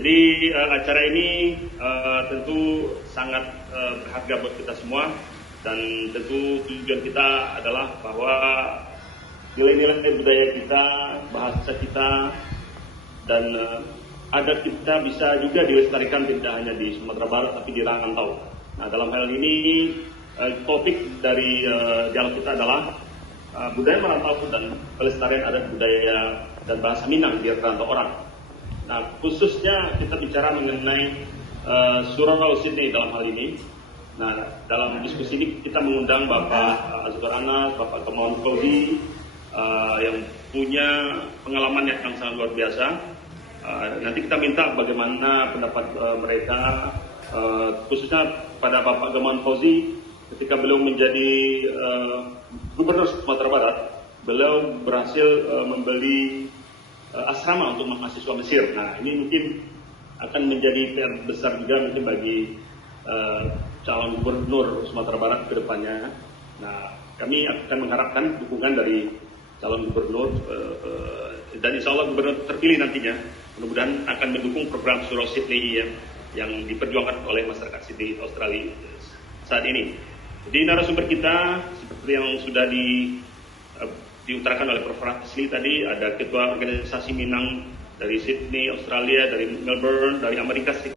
Jadi acara ini tentu sangat berharga buat kita semua, dan tentu tujuan kita adalah bahwa nilai-nilai budaya kita, bahasa kita, dan adat kita bisa juga dilestarikan tidak hanya di Sumatera Barat tapi di rantau. Nah, dalam hal ini topik dari dialog kita adalah budaya merantau dan pelestarian adat budaya dan bahasa Minang di rantau orang. Nah, khususnya kita bicara mengenai Surau Sydney dalam hal ini. Nah, dalam diskusi ini kita mengundang Bapak Azwar Anas, Bapak Gamawan Fauzi, yang punya pengalaman yang sangat luar biasa. Nanti kita minta bagaimana pendapat mereka, khususnya pada Bapak Gamawan Fauzi, ketika beliau menjadi Gubernur Sumatera Barat, beliau berhasil membeli asrama untuk mahasiswa Mesir. Nah, ini mungkin akan menjadi PR besar juga mungkin bagi calon gubernur Sumatera Barat ke depannya. Nah, kami akan mengharapkan dukungan dari calon gubernur dan insya Allah gubernur terpilih nantinya mudah-mudahan akan mendukung program Surau Sydney yang diperjuangkan oleh masyarakat Sydney Australia saat ini. Jadi narasumber kita seperti yang sudah diutarakan oleh Prof. Rasli tadi, ada Ketua Organisasi Minang dari Sydney, Australia, dari Melbourne, dari Amerika Serikat.